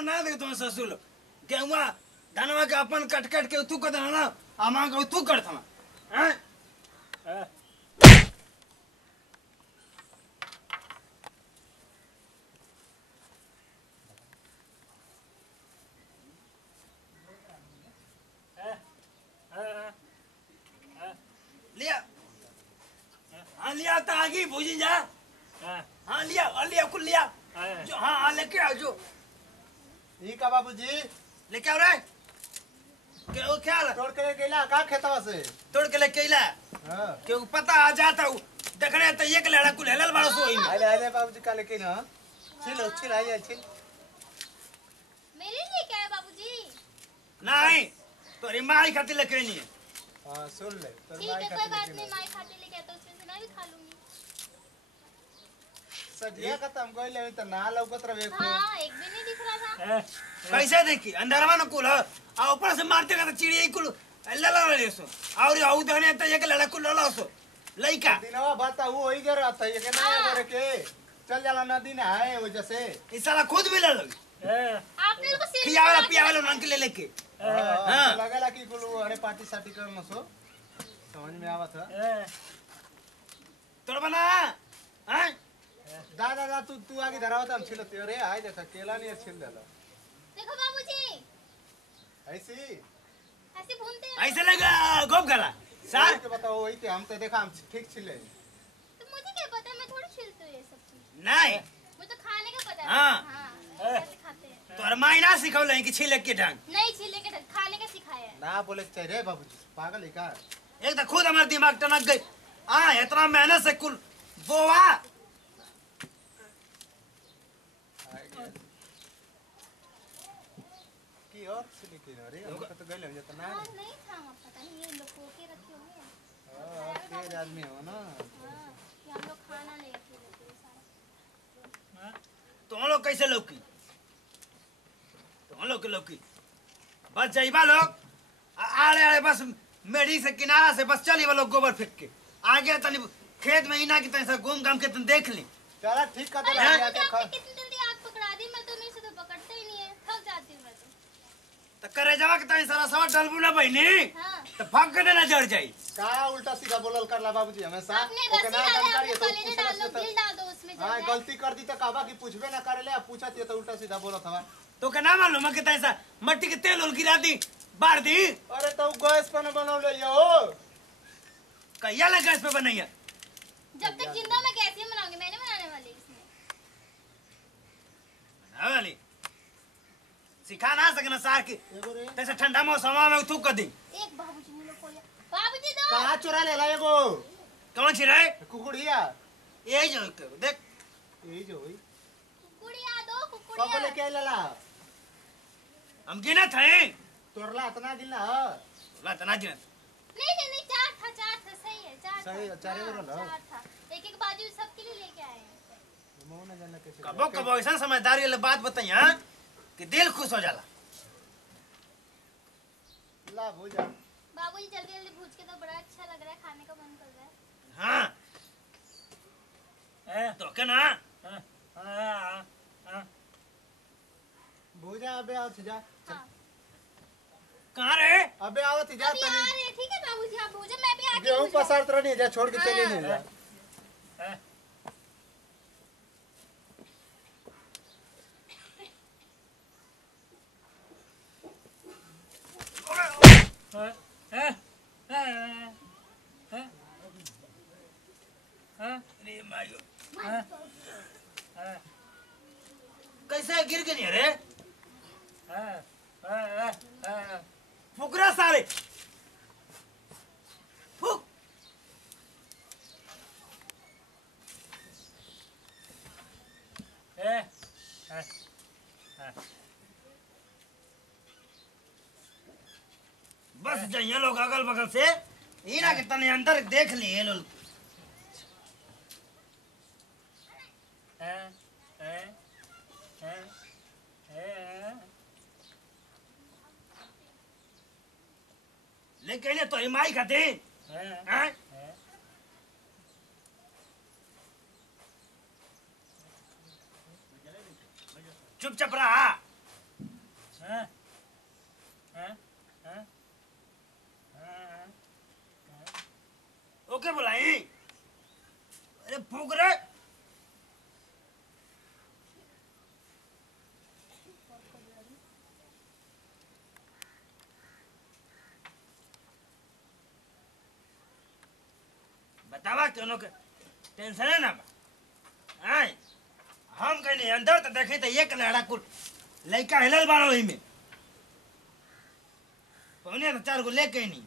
बना दे तुम ससुर गेहुआ धनवा के अपन कट कट के तू कर देना ना आमा को तू कर था हैं लिया हाँ लिया तो आगे भूजी जा हाँ लिया कुल लिया जो हाँ लेके आओ जो ई का बाबूजी लेके आओ रे क्या तोड़ के लेके का खेतवा से तोड़ के लेके ला हां के पता आ जाता हूँ देखने तो एक लड़ा कुल हेलल बड़ा सो आले बाबूजी का लेके ना छिल आई छिल मेरे लिए क्या है बाबूजी? नहीं तोरी माई खातिर लेके नहीं है हां सुन ले ठीक है कोई बात नहीं माई खाते लेके आता उसमें से मैं भी खा लूंगी। सजिया खत्म कोई ले तो ना लौकत रहे हाँ एक भी नहीं दिख रहा था। कैसे देखी अंदरवा न कुल आ ऊपर से मारते का चिड़िया कुल लला ले सो और आउ दने त एक लड़ा कुल लला सो लइका दिनवा बात वो होई गया था ये के ना करे के चल जाला नदी ना है वजह से इस साला खुद भी ले लगी आपने को सिर खियावला पियावला नन के ले लेके हां लगला कि कुल अरे पार्टी साटी करना सो समझ में आवा था तोड़ बना हैं दादा तू आगे धरावत हम छिलते रे आय देखा केला नहीं छिल देला देखो बाबूजी ऐसी ऐसे भूनते हैं ऐसे लगा गोप गला सर के बताओ वही के हम तो देखा हम ठीक छिले तो मुझे क्या पता मैं थोड़ी छिलती हूँ ये सब चीज नहीं मुझे तो खाने का पता है। हाँ। हाँ कैसे खाते हैं तोर माई ना सिखौले कि छिलक के ढंग नहीं छिले के खाने का सिखाया है। ना बोले चाहिए रे बाबूजी पागल है का एक तो खुद हमारा दिमाग टनक गई इतना मेहनत से कुल बोवा की और छिले के रे हम तो गइल हम तो ना हाँ नहीं था पता नहीं ये लोग कोके रखे होंगे। हां तेज आदमी हो ना हाँ ये हम लोग खाना नहीं रखे रहते हैं सारा। तुम लोग कैसे लौकी तुम लोग के लौकी बस जाइबा लोग आड़े आड़े बस मेढ़ी से किनारा से बस चली लोग गोबर फेंक के आगे तनी खेत में इना की तनी घूम घाम के तुम देख ली चला ठीक कर दे अरे आके खा आपने कितनी जल्दी आग पकड़ा दी मैं तो मेरे से तो पकड़ते ही नहीं है थक जाती हूँ मैं तो। तो करे जावा के तनी सारा सवा डलबू ना बहनी हाँ तो फक के ना जड़ जाई का उल्टा सीधा बोलल करला बाबूजी हमेशा आपने ओके रस्सी ना डाला जानकारी अपने है तो कलेजे डाल दो पूछला दिल डाल दो उसमें हां जल जाए। गलती कर दी तो कहबा कि पूछबे ना करेले अब पूछत है तो उल्टा सीधा बोलत हवा तो के ना मालूम है कि तनी सा मट्टी के तेल उल गिरा दी बार दी अरे तो गैस पर न बनौले यो कहिया ले गैस पे बनैया जब तक जिंदा मैं कैसे बनाऊंगी मैंने बनाने वाली इसमें। वाली सिखा ना सकना सार की एगो रे तैसे ठंडा मौसम में थूक कर दी एक बाबूजी ने लोग को लिया बाबूजी दो कहां चुरा ले ला एगो कौन सी रहे कुकुड़िया यही जो देख यही जो होई कुकुड़िया दो कब कुकुड़िया लेके आइला हम गिनत हैं तोरला इतना गिला ला तना गिनत नहीं चार था सही है चार सही है, चार ही हाँ, बोलो ना। चार था एक बाजू सबके लिए लेके आए हैं। मो ना जानना कैसे कबो कबो ऐसा समझदारी वाली बात बताइए हाँ कि दिल खुश हो जाला ला हो जा बाबूजी जल्दी जल्दी भूज के तो बड़ा अच्छा लग रहा है खाने का मन कर रहा है। हाँ तो क्या ना भूजा अबे आओ जा हाँ कहाँ रहे अबे आओ जा अभी आ रहे हैं, ठीक है बाबूजी आप भूजो मैं भी आके गेहूं भूज लूं। पसारत रहनी जा छोड़ के चली नहीं जा अरे मायो कैसे गिर गई रे फुकरा सारे फुक बस जाइए लोग अगल बगल से ये ना कि तने अंदर देख लिए लोग लेकिन तो हिमाई खाते हैं चुपचाप रहा हैं हैं हैं ओके बुलाई अरे फूक रे बतावा क्यों के टेंशन है ना आए हम कहीं अंदर तो देखे तो एक लड़ा कुल लड़का हिलल बारो वही में पौने तो 4 को लेके नहीं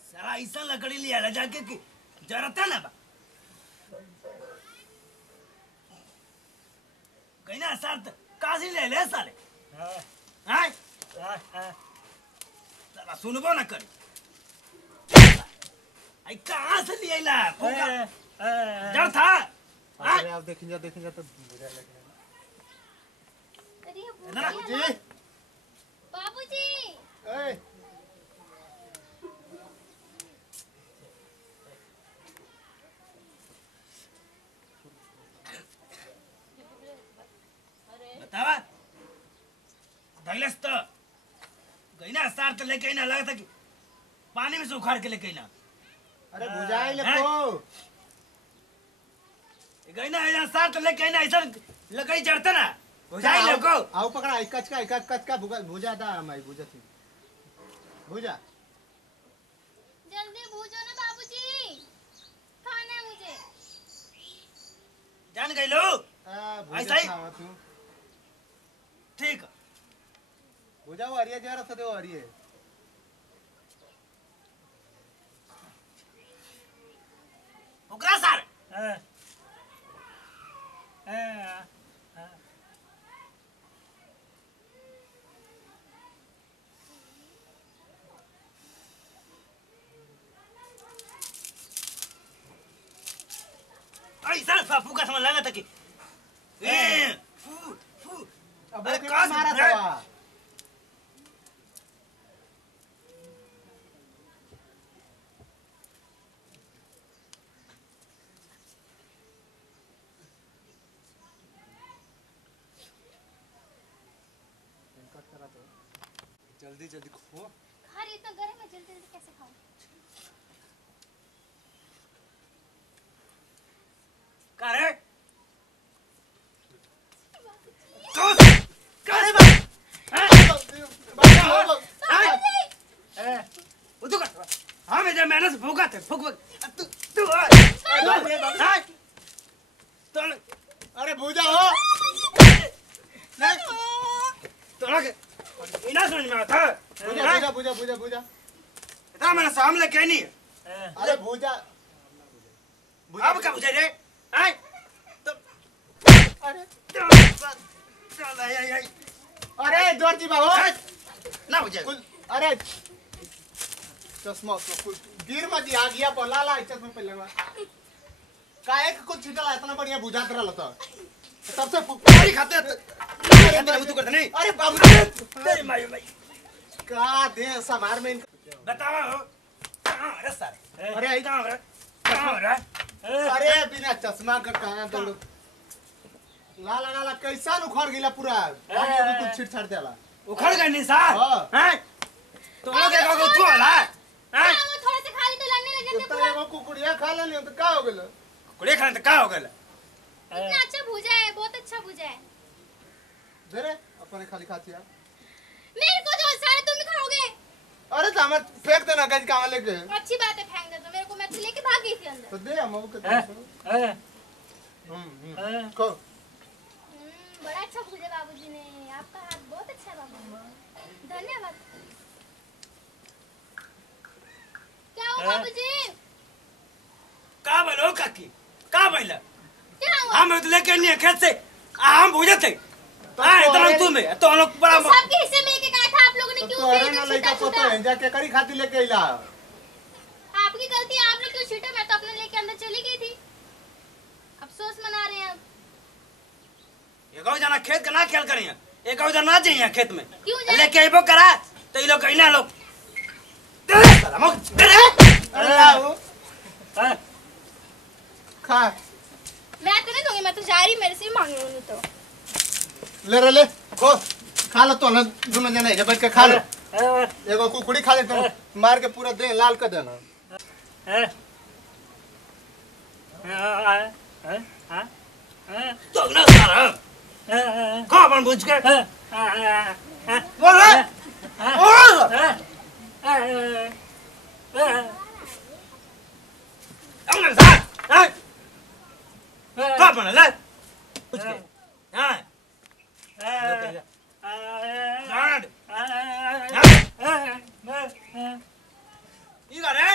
साला ऐसा लकड़ी लिया ला जाके कि जरता ना बा कहीं ना साथ काजी ले ले साले हाँ साला सुनबो ना करी आई कहाँ से लिया ला जर था अरे आप देखेंगे तो बुरा लगेगा अरे ये ना जी बाबूजी ए बतावा धैलस तो गईना सार तो लेके ना लगा था कि पानी में से उखाड़ के लेके ना अरे बुझाई लगो गईना ऐसा सार तो लेके ना ऐसा लकड़ी चढ़ता ना बुझाई लगो आओ पकड़ा कच का भुजा दा मैं भुजा थी भुजा जल्दी भूजो ना बाबूजी खाना है मुझे जान गई लो भुजा ही? खावा तू ठीक भुजा वो अरिया जरा सदे वो अरिये ओकरा सार ऐसा फाफू का समझ लगा था कि अब अरे वो कहाँ के से मारा बुझाई? था जल्दी जल्दी खो खा रही इतना गर्म है जल्दी जल्दी कैसे खाऊं का रे हाँ मैं जब मैंने से फूका थे फूक तू तू अरे भुजा हो तो इना समझ में आता भुजा भुजा भुजा भुजा इतना मैंने सामने कह नहीं अरे भुजा अब क्या पूछे रे हैं तो अरे चल आई अरे जोर जी बाबू ना पूछे अरे चश्मा कुछ गिर मत आ गया पला ला चश्मा पहले में काहे के कुछ छिटला इतना बढ़िया बुझात रहल त तब से गाड़ी खाते तू करते नहीं अरे बाबू तेरी माई का दे समार में बतावा हो कहां रे सारे अरे आई कहां रे अरे बिना चश्मा का कहां दौड़ ला ला ला कैसा उखड़ गेला पूरा अरे भी कुछ छिट छाड़ देला उखड़ गई निशा हैं तो लोग के को तू होला हैं वो थोड़ा से खा ली तो लड़ने लगे थे तो एगो कुकुड़िया खा लेनी तो का हो गेल कुड़े खाने तो का हो गल इतना अच्छा भूजा है बहुत अच्छा भूजा है जरे अपने खाली खातिया मेरे को दो सारे तुम ही खाओगे अरे तो हमें फेंक देना गज का लेके अच्छी बात है फेंक दे तो मेरे को मैं तो लेके भाग गई थी अंदर तो दे हम के को बड़ा अच्छा भूजा बाबूजी ने आपका हाथ बहुत अच्छा है बाबू धन्यवाद क्या हुआ बाबूजी का बोलो काकी का बोला क्या हुआ हम तो लेके नहीं खेत से हम भूजे थे हां इतना तू में तो हम लोग बड़ा सबके हिस्से में एक एक आया था आप लोगों ने क्यों तो अरे ना लइका पता है जाके करी खाती लेके आइला आपकी गलती है आपने क्यों छीटा मैं तो अपने लेके अंदर चली गई थी अफसोस मना रहे हैं अब एक और जना खेत का ना खेल करें एक और जना जाइए खेत में क्यों जाए? लेके आइबो करा तो ये लोग कहना लोग अरे आओ हां खा मैं तो नहीं दूंगी गाड़ी मेरे से ही मांग लो नहीं तो। ले रे ले खो खा लो तो ना दोनों जने जब बैठ के खा लो एगो कुकुड़ी खा ले तो मार के पूरा देह लाल कर देना तो ना सारा कौन बन बुझ के बोल रे ông làm sao đấy con mà lên buझ के हां 이거래